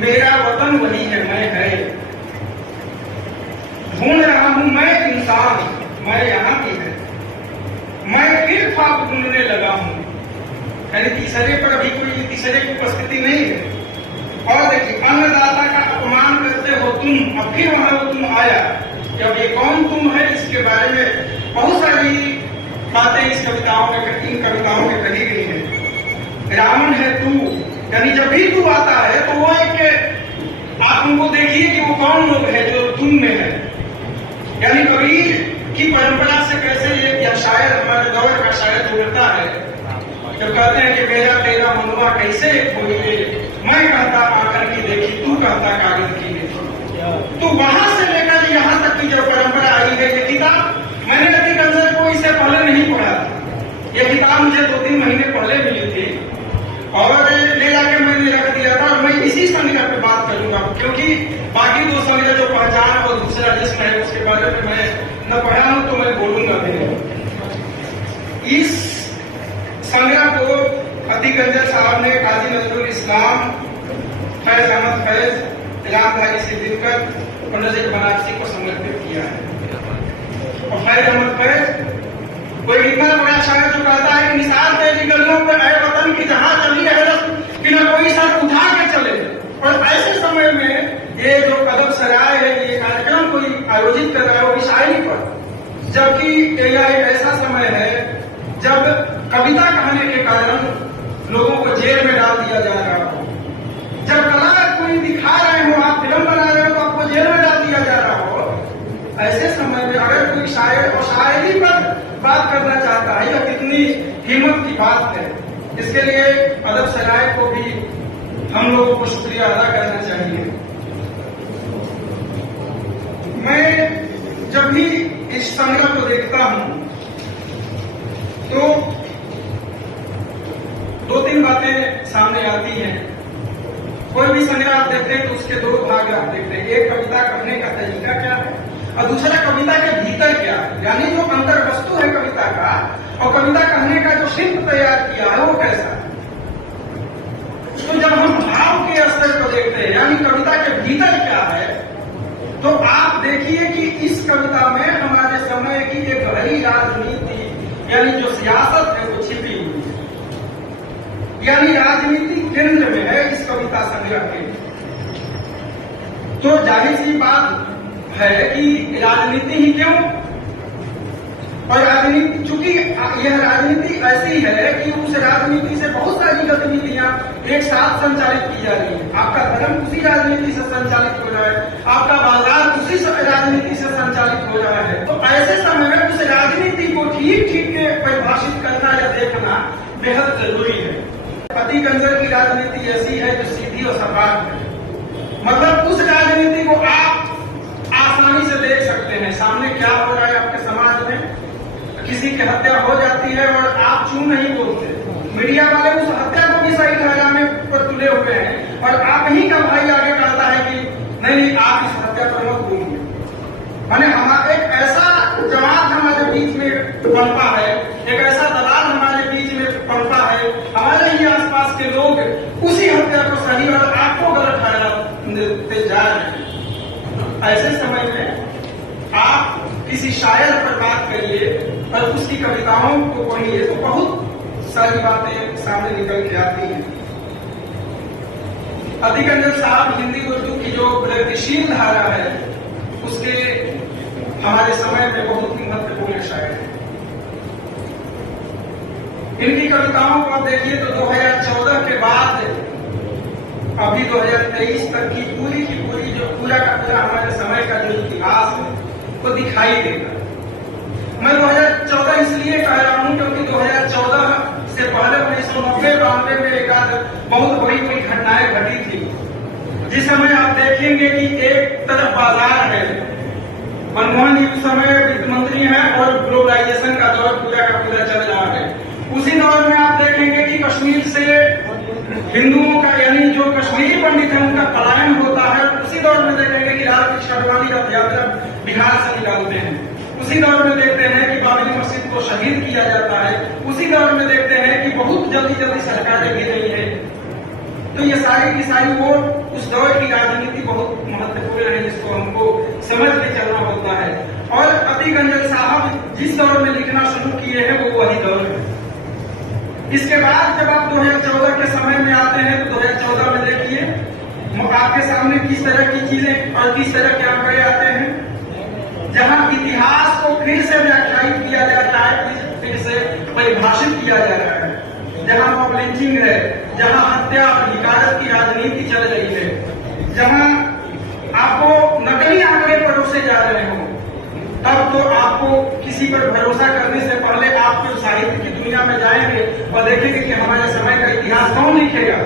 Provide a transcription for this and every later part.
मेरा वतन वही है, मैं है। ढूंढ रहा हूं मैं इंसान, मैं यहाँ की है। मैं फिर ख्वाब ढूंढने लगा हूं। यानी तीसरे पर अभी कोई तीसरे की उपस्थिति नहीं है। और देखिए, अन्नदाता का अपमान करते हो तुम, अब फिर वहां तुम आया। जब ये कौन तुम है, इसके बारे में बहुत सारी बातें इन कविताओं में कही गई है। रावण है तू, यानी जब भी तू आता है तो वो एक, आप उनको देखिए कि वो कौन लोग है जो तुम में है। यानी कबीर की परंपरा से कैसे ये, या शायद हमारे दौर का शायद उड़ता है, जब कहते हैं कि मेरा तेरा मनवा कैसे खोलिए, मैं कहता आकर की देखी, तू कहता कागज की देखी। तो वहां से लेकर यहाँ तक की जो परंपरा आई है, ये किताब मैंने अति कंजर को इससे पहले नहीं पढ़ा था। ये किताब मुझे 2-3 महीने पहले मिली थी और ले जाके मैंने रख दिया था। और मैं इसी संज्ञा पे बात करूंगा, क्योंकि बाकी 2 संज्ञा जो पहचान और दूसरा जिस्म है उसके बारे में मैं न पढ़ा हूं, तो मैं बोलूंगा भी। इस संज्ञा को अति कंजर साहब ने काजी नजरुल इस्लाम, फैज अहमद फैज, इलामधारी से दिक्कत और नजीर बनारसी को समर्पित किया है। और फैज अहमद फैज कोई इतना बड़ा शायर जो कहता है कि निसार तेरी गलियों पर ऐ वतन की जहां चली है रस्म कि न कोई सर उठा के चले। और ऐसे समय में ये जो अदब सराय है, ये कार्यक्रम कोई आयोजित कर रहा है वो भी शायरी पर, जबकि यह एक ऐसा समय है जब कविता कहने के कारण लोगों को जेल में डाल दिया जा रहा हो। जब कला कोई दिखा रहे हो, आप फिल्म बना रहे हो तो आपको जेल में डाल दिया जा रहा हो। ऐसे समय में अगर कोई शायर और शायरी पर बात करना चाहता है, यह कितनी हिम्मत की बात है। इसके लिए अदब सराय को भी हम लोगों को शुक्रिया अदा करना चाहिए। मैं जब भी इस संग्रह को देखता हूं तो 2-3 बातें सामने आती हैं। कोई भी संग्रह आप देखते हैं तो उसके 2 भाग आप देखते हैं। एक, कविता करने का तरीका क्या है, और दूसरा, कविता के भीतर क्या है, यानी जो अंतर वस्तु है कविता का, और कविता कहने का जो शिल्प तैयार किया है वो कैसा है। तो जब हम भाव के स्तर को देखते हैं, यानी कविता के भीतर क्या है, तो आप देखिए कि इस कविता में हमारे समय की एक गहरी राजनीति, यानी जो सियासत है वो छिपी हुई है। यानी राजनीति केंद्र में है इस कविता संग्रह के। तो जाहिर सी बात है कि राजनीति ही क्यों, और राजनीति, चूंकि यह राजनीति ऐसी है कि उस राजनीति से बहुत सारी गतिविधियां एक साथ संचालित की जा रही है। आपका धर्म उसी राजनीति से संचालित हो रहा है, आपका बाजार उसी राजनीति से संचालित हो रहा है। तो ऐसे समय में उस राजनीति को ठीक परिभाषित करना या देखना बेहद जरूरी है। अति कंजर की राजनीति ऐसी है जो सीधी और सपाट है। मतलब उस राजनीति को आप आसानी से देख सकते हैं, सामने क्या हो रहा है आपके समाज में। किसी की हत्या हो जाती है और आप क्यों नहीं बोलते, मीडिया वाले उस हत्या को भी सही ठहराने पर तुले हुए हैं, और आप ही का भाई आगे कहता है कि नहीं, आप इस हत्या पर मत बोलिए। माने हमारा एक ऐसा जमात हमारे बीच में पनपा है, एक ऐसा दलाल हमारे बीच में पनपा है, हमारे ही आसपास के लोग उसी हत्या को सही और आपको गलत ठहराते जा रहे हैं। ऐसे समय में आप किसी शायर पर बात करिए और उसकी कविताओं को पढ़िए तो बहुत सारी बातें सामने निकल के आती हैं। अति कंजर साहब हिंदी उर्दू की जो प्रगतिशील धारा है उसके हमारे समय में बहुत ही महत्वपूर्ण शायर है। इनकी कविताओं को आप देखिए तो 2014 के बाद अभी 2023 तक की पूरी जो पूरा का पूरा हमारे समय का जो इतिहास है वो दिखाई देगा। मैं 2014 इसलिए कह रहा हूं क्योंकि 2014 से पहले 1990-92 में एक बहुत बड़ी घटनाएं घटी थी, जिस समय आप देखेंगे कि एक तरफ बाजार है, मनमोहन जी उस समय वित्त मंत्री हैं और ग्लोबलाइजेशन का दौर पूरा का पूरा चल रहा है। उसी दौर में आप देखेंगे कि कश्मीर से हिंदुओं का, यानी जो कश्मीरी पंडित है उनका पलायन होता है। उसी दौर में देखेंगे कि लाल कृष्ण आडवाणी रथ यात्रा बिहार से निकालते हैं। उसी दौर में देखते हैं कि बाबरी मस्जिद को शहीद किया जाता है। उसी दौर में देखते हैं कि बहुत जल्दी सरकारें गिर रही है। तो ये सारी की सारी वो उस दौर की राजनीति बहुत महत्वपूर्ण है, जिसको हमको समझ के चलना होता है। और अति गंजल साहब जिस दौर में लिखना शुरू किए हैं वो वही दौर है। इसके बाद जब आप 2014 के समय में आते हैं तो 2014 में देखिए आपके सामने किस तरह की चीजें और किस तरह के आंकड़े आते हैं, जहां इतिहास को फिर से व्याख्यायित किया जाता है, फिर से परिभाषित किया जा रहा है, जहां मॉब लिंचिंग है, जहां हत्या और हिकारत की राजनीति चल रही है, जहां आपको नकली आंकड़े परोसे जा रहे हो, तब तो आपको किसी पर भरोसा करने से पहले आप तो साहित्य की दुनिया में जाएंगे और देखेंगे कि हमारे समय का इतिहास कौन लिखेगा।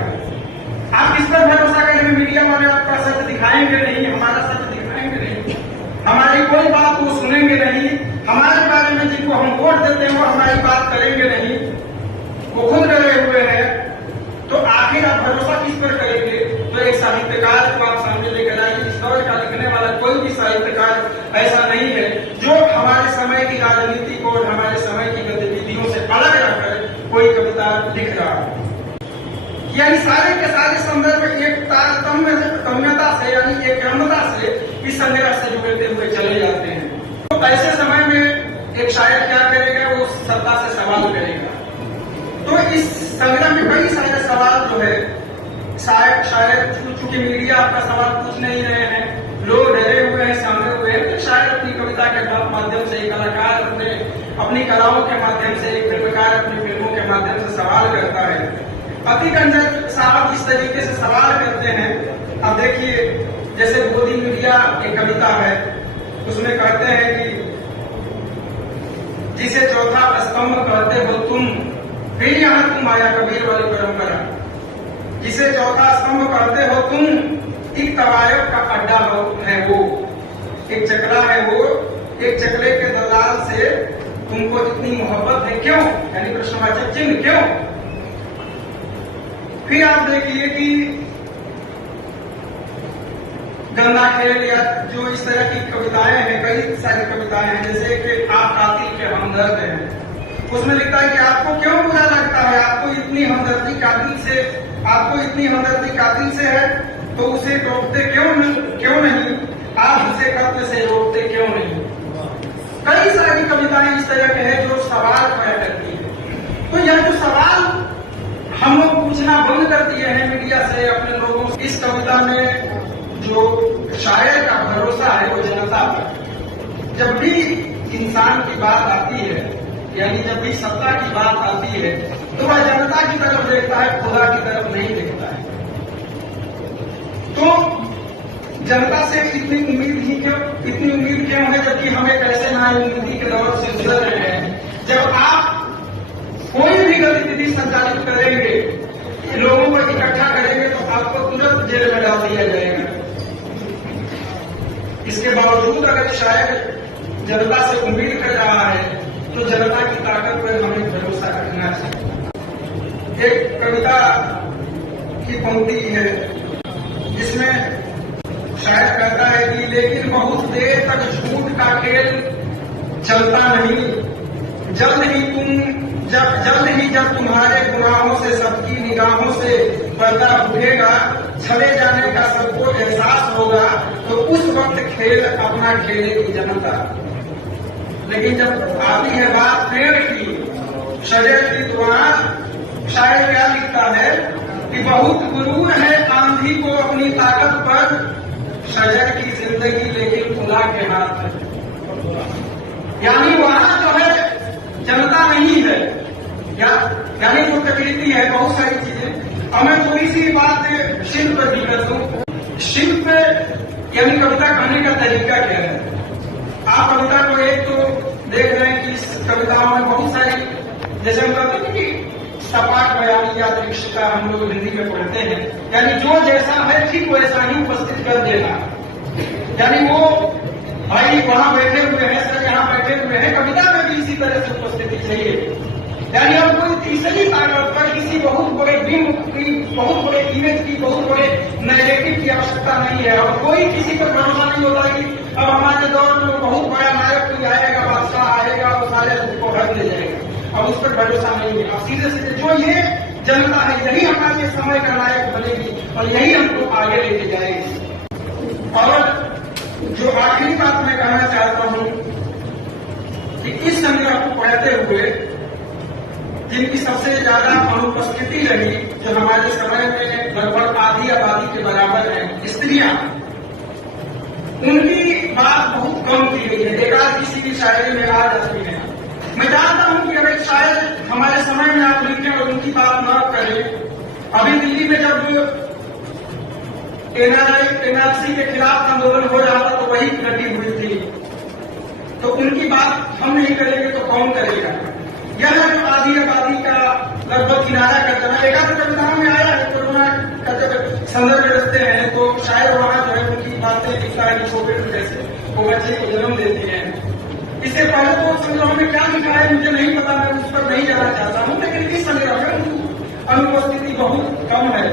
आप किस पर भरोसा करेंगे? मीडिया वाले आपका सच दिखाएंगे नहीं, हमारा सच दिखाएंगे नहीं, हमारी कोई बात वो सुनेंगे नहीं, हमारे बारे में जिनको हम वोट देते हैं वो हमारी बात करेंगे नहीं, वो खुद डरे हुए हैं। तो आखिर आप भरोसा किस पर करेंगे? तो एक साहित्यकार को आप सामने लेकर आइए। इस दौर का लिखने वाला कोई भी साहित्यकार ऐसा नहीं है जो हमारे समय की राजनीति को और हमारे समय की गतिविधियों से अलग रखकर कोई कविता लिख रहा है। यानी सारे के सारे संदर्भ एक तारतम्यता से यानी एकात्मता से इस संग्रह से जुड़ते हुए चले जाते हैं। तो ऐसे समय में एक शायर क्या करेगा? वो सत्ता से सवाल करेगा। तो इस संग्रह में कई सारे सवाल जो है शायद चूंकि मीडिया आपका सवाल पूछ नहीं रहे हैं, लोग डरे हुए हैं, सामने हुए हैं, तो शायद अपनी कविता के माध्यम से कलाकार अपनी कलाओं के माध्यम से, एक फिल्मकार अपनी फिल्मों के माध्यम से सवाल करता है। अति गंजल साहब इस तरीके से सवाल करते हैं। अब देखिए जैसे गोदी मीडिया एक कविता है, उसमें कहते हैं कि जिसे चौथा स्तंभ कहते हो तुम, फिर यहाँ तुम आया कबीर वाली परंपरा, जिसे चौथा स्तंभ कहते हो तुम, एक तवायफ का अड्डा है वो, एक चकला है वो, एक चकले के दलाल से तुमको इतनी मोहब्बत है क्यों? यानी प्रश्नवाचक चिन्ह क्यों? फिर आप देखिए कि गंदा खेल या जो इस तरह की कविताएं हैं, कई सारी कविताएं हैं, जैसे कि आप कातिल के हमदर्द हैं, उसमें लिखता है कि आपको क्यों बुरा लगता है, आपको इतनी हमदर्दी कातिल से है तो उसे रोकते क्यों नहीं, आप उसे कत्ल से रोकते क्यों नहीं। कई सारी कविताएं इस तरह के हैं जो सवाल खड़ा करती है। तो यह जो सवाल हम लोग पूछना बंद कर दिए हैं मीडिया से, अपने लोगों से, इस कविता में जो शायर का भरोसा है वो जनता पर। जब भी इंसान की बात आती है, यानी जब भी सत्ता की बात आती है, तो वह जनता की तरफ देखता है, खुदा की तरफ नहीं देखता है। तो जनता से इतनी उम्मीद क्यों है, जबकि हम एक ऐसे नाउम्मीदी के दौर से गुजर रहे हैं। जब आप कोई भी गतिविधि संचालित करेंगे, लोगों को इकट्ठा करेंगे, तो आपको तुरंत जेल में डाल दिया जाएगा। इसके बावजूद अगर शायद जनता से उम्मीद कर रहा है तो जनता की ताकत पर हमें भरोसा करना चाहिए। एक कविता की पंक्ति है जिसमें शायद कहता है कि लेकिन बहुत देर तक झूठ का खेल चलता नहीं, जल्द ही जब तुम्हारे गुनाहों से सबकी निगाहों से पर्दा उठेगा, छले जाने का सबको एहसास होगा, तो उस वक्त खेल अपना खेलेगी जनता। लेकिन जब आती है बात पेड़ की, शजर की, तो वहां शायद क्या लिखता है कि बहुत गुरूर है आंधी को अपनी ताकत पर, शजर की जिंदगी लेकिन खुदा के हाथ है। यानी वहां जो है जनता नहीं है, यानी जो प्रकृति है, बहुत सारी चीजें। और मैं थोड़ी सी बात शिल्प पर भी कर दूं। शिल्प यानी कविता कहने का तरीका क्या है? आप कविता को एक तो देख रहे हैं कि इस कविताओं में बहुत सारी, जैसे हम कहते हैं कि सपाट बयानी या दृश्यता हम लोग हिंदी में पढ़ते हैं, यानी जो जैसा है ठीक वैसा ही उपस्थित कर देना। यानी वो भाई वहां बैठे हुए हैं, सर यहाँ बैठे हुए हैं, कविता में भी इसी तरह से उपस्थिति चाहिए। यानी अब कोई तीसरी ताकत पर किसी बहुत बड़े बिंब की, बहुत बड़े इमेज की, बहुत बड़े नैरेटिव की आवश्यकता नहीं है। और कोई किसी पर भरोसा नहीं होता कि अब हमारे दौर में बहुत बड़ा नायक कोई आएगा, बादशाह आएगा, वो सारे को हक ले जाएगा, अब उस पर भरोसा नहीं है। अब सीधे सीधे जो ये जनता है, यही हमारे समय का नायक बनेगी और यही हमको आगे लेके जाएगी। और जो आखिरी बात मैं कहना चाहता हूं कि इस संग्रह को पढ़ते हुए जिनकी सबसे ज्यादा अनुपस्थिति रही, जो हमारे समय में लगभग आधी आबादी के बराबर है, स्त्रियां, उनकी बात बहुत कम की गई है। एकाध किसी की शायरी में आ जाती है। मैं जानता हूं कि अगर शायद हमारे समय में आप लिखें और उनकी बात न करें। अभी दिल्ली में जब एनआरसी के खिलाफ आंदोलन हो रहा था तो वही घटी हुई थी, तो उनकी बात हम नहीं करेंगे तो कौन करेगा। यह जो आधी आबादी का लगभग किनारा करता है, एकाध कविताओं में आया है, कोरोना का जब संदर्भ रखते हैं तो शायद वहां जो है उनकी बातें लिखा है, कोविड जैसे वो बच्चे को जन्म देते हैं। इससे पहले तो संग्रह में क्या लिखा है मुझे नहीं पता, मैं उस पर नहीं जाना चाहता हूं, लेकिन इस संग्रह में अनुपस्थिति बहुत कम है।